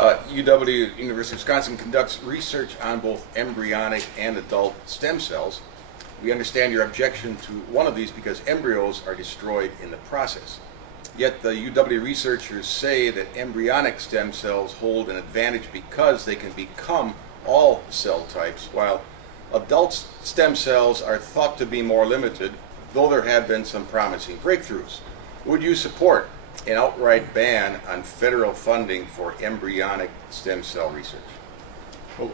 UW, University of Wisconsin, conducts research on both embryonic and adult stem cells. We understand your objection to one of these because embryos are destroyed in the process. Yet the UW researchers say that embryonic stem cells hold an advantage because they can become all cell types, while adult stem cells are thought to be more limited, though there have been some promising breakthroughs. Would you support an outright ban on federal funding for embryonic stem cell research? Well,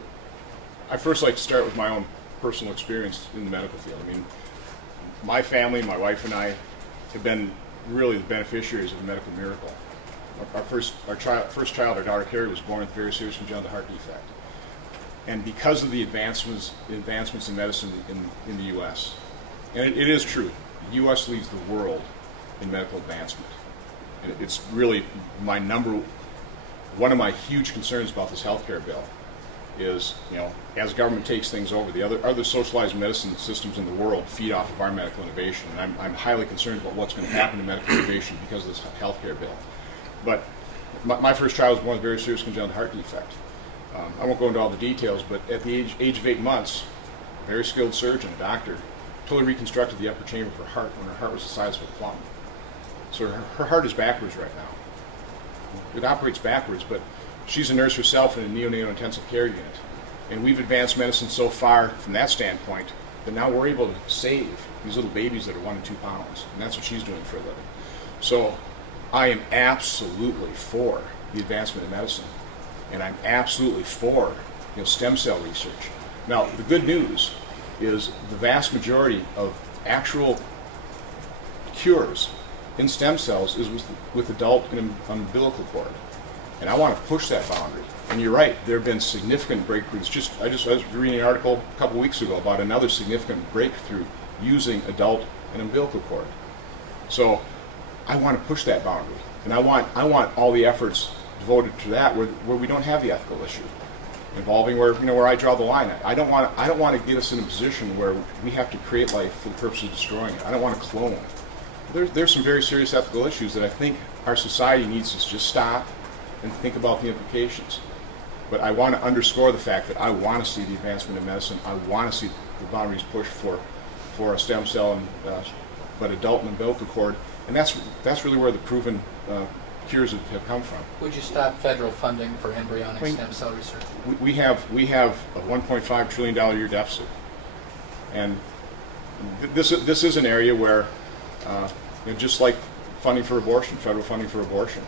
I first like to start with my own personal experience in the medical field. I mean, my family, my wife and I have been really the beneficiaries of a medical miracle. Our first child, our daughter Carrie, was born with a very serious congenital heart defect. And because of the advancements in medicine in the U.S., and it is true, the U.S. leads the world in medical advancement. And it's really one of my huge concerns about this healthcare bill is, as government takes things over, the other socialized medicine systems in the world feed off of our medical innovation. And I'm highly concerned about what's going to happen to medical innovation because of this healthcare bill. But my first child was born with a very serious congenital heart defect. I won't go into all the details, but at the age of 8 months, a very skilled surgeon, a doctor, totally reconstructed the upper chamber of her heart when her heart was the size of a plum. So her heart is backwards right now. It operates backwards, but she's a nurse herself in a neonatal intensive care unit. And we've advanced medicine so far from that standpoint that now we're able to save these little babies that are 1 to 2 pounds. And that's what she's doing for a living. So I am absolutely for the advancement of medicine. And I'm absolutely for stem cell research. Now, the good news is the vast majority of actual cures in stem cells is with adult and umbilical cord. And I want to push that boundary. And you're right, there have been significant breakthroughs. I was reading an article a couple weeks ago about another significant breakthrough using adult and umbilical cord. So I want to push that boundary. And I want all the efforts devoted to that where we don't have the ethical issue involving where I draw the line. I don't want to get us in a position where we have to create life for the purpose of destroying it. I don't want to clone it. There's some very serious ethical issues that I think our society needs to just stop and think about the implications. But I want to underscore the fact that I want to see the advancement of medicine. I want to see the boundaries pushed for a stem cell, but adult and umbilical cord, and that's really where the proven cures have come from. Would you stop federal funding for embryonic stem cell research? We have a $1.5 trillion a year deficit, and this is an area where just like funding for abortion, federal funding for abortion,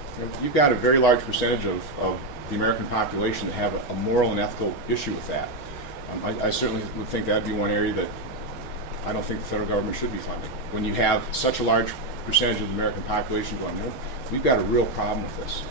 you've got a very large percentage of the American population that have a moral and ethical issue with that. I certainly would think that would be one area that I don't think the federal government should be funding. When you have such a large percentage of the American population going, no, we've got a real problem with this.